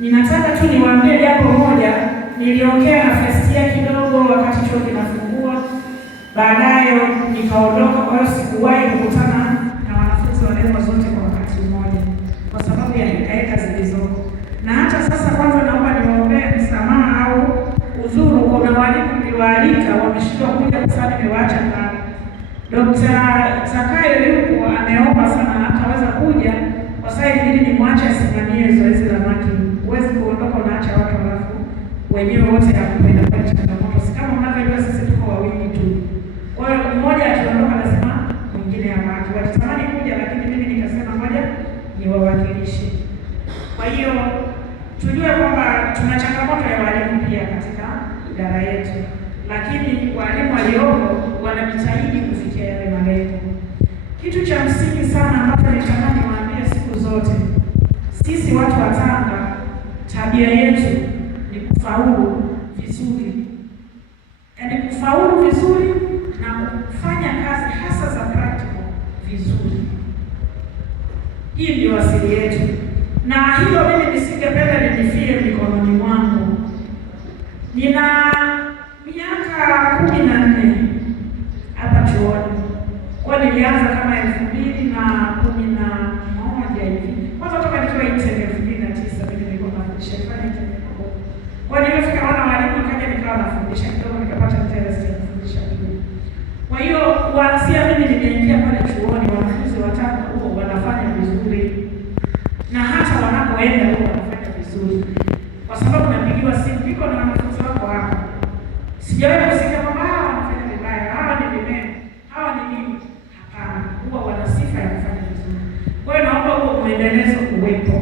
Ninataka tu niwaambie jambo moja. Niliongea na Festia kidogo wakati chuo kinafungua, baadaye nikaondoka. Kwa hiyo sikuwahi kukutana na wanafunzi wa level zote kwa wakati mmoja kwa sababu ya hekaheka zilizoko. Na hata sasa, kwanza naomba niwaombee msamaha au udhuru. Kuna walimu niliwaalika wameshindwa kuja kwa sababu nimewaacha ndani. Dr. Zakayo yuko ameomba sana hataweza kuja kwa sababu ilibidi nimwache asimamie zoezi la maki. Huwezi kuondoka unaacha watu halafu wenyewe wote hakupenda kwa changamoto. Si kama mnavyojua sisi tuko wawili tu. Kwa hiyo mmoja akiondoka lazima mwingine amaki. Walitamani kuja lakini mimi nikasema ngoja niwawakilishe. Kwa hiyo tujue kwamba tuna changamoto ya walimu pia katika idara yetu. Lakini walimu waliopo wanajitahidi kufikia yale malengo. Kitu cha msingi sana ambacho nitamani waambie siku zote, sisi watu wa Tanga, tabia yetu ni kufaulu vizuri. Yaani kufaulu vizuri na kufanya kazi hasa za practical vizuri. Hii ndio asili yetu. Na hilo mimi nisingependa linifie mikononi mwangu. Nina miaka 14 hapa chuoni. Kwa nilianza kama 2011 hivi. Kwanza toka nikiwa intern 2009 mimi nilikuwa nafundisha fanya. Kwa nilifika wana walimu kaja nikawa nafundisha kidogo, nikapata interest ya kufundisha kidogo. Kwa hiyo kuanzia mimi nimeingia pale chuoni, wanafunzi watatu huo wanafanya vizuri. Na hata wanapoenda huo wanafanya vizuri. Kwa sababu napigiwa simu, niko na wanafunzi wako hapa. Sijawahi kusikia kwamba hawa wanafanya vibaya, hawa ni vimeme, hawa ni nini. Hapana, huwa wana sifa ya kufanya vizuri. Kwa hiyo naomba huo muendelezo uwepo.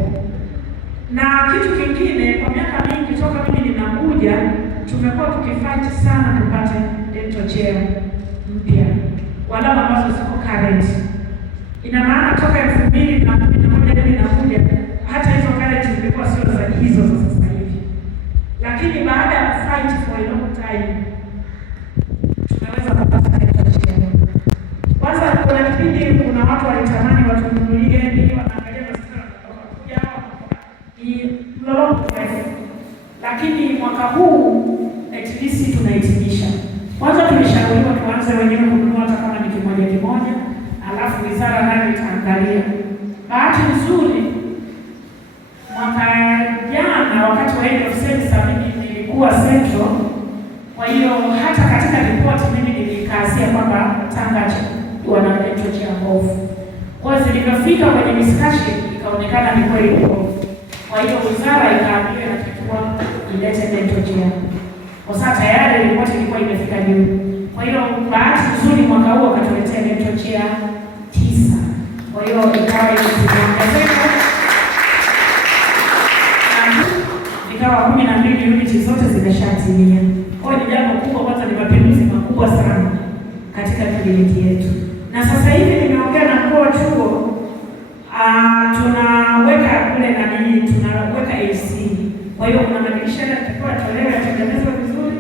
Na kitu kingine, kwa miaka mingi toka mimi ninakuja, tumekuwa tukifight sana tupate dental chair mpya, wala ambazo ziko current. Ina maana toka 2011 ninakuja, hata hizo current zilikuwa sio za hizo za sasa hivi. Lakini baada ya fight for a long time, tunaweza kupata dental chair. Kwanza kuna kipindi kuna watu walitamani watununulie ili wanaangalia mazingira kutoka kuja hao ni mlolongo mrefu. Lakini mwaka huu at least tunahitimisha. Kwanza tulishauriwa tuanze wenyewe kununua hata kama ni kimoja kimoja, alafu wizara nayo itaangalia. Bahati nzuri mwaka jana wakati wa ile ofisi mimi nilikuwa Central. Kwa hiyo hata katika report mimi nilikazia kwamba Tanga wana dental chair mbovu. Kwa hiyo zilipofika kwenye discussion ikaonekana ni kweli mbovu. Kwa hiyo wizara ikaambiwa inatakiwa ilete dental chair. Kwa sasa tayari report ilikuwa imefika juu. Kwa hiyo bahati nzuri mwaka huu wakatuletea dental chair 9. Kwa hiyo ikawa imeongezeka. Ikawa 12 units zote zimeshatimia. Kwa hiyo ni jambo kubwa, kwanza ni mapinduzi makubwa sana katika kliniki yetu. Na sasa hivi nimeongea na mkuu wa chuo, tunaweka kule na nini, tunaweka AC. Kwa hiyo kuna madirisha yatakuwa tolewa yatengenezwe vizuri,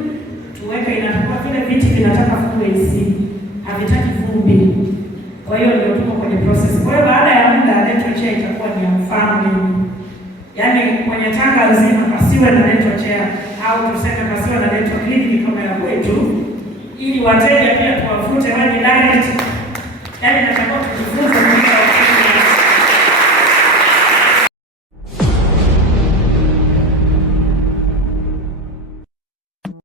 tuweke inatakuwa vile viti vinataka full AC. Havitaki vumbi. Kwa hiyo ndio tuko kwenye process. Kwa hiyo baada ya muda dental chair itakuwa ni ya mfano mimi. Yaani kwenye Tanga nzima pasiwe na dental chair au tuseme pasiwe na dental clinic kama ya kwetu, ili wateja pia tuwafute wani direct. Yaani nataka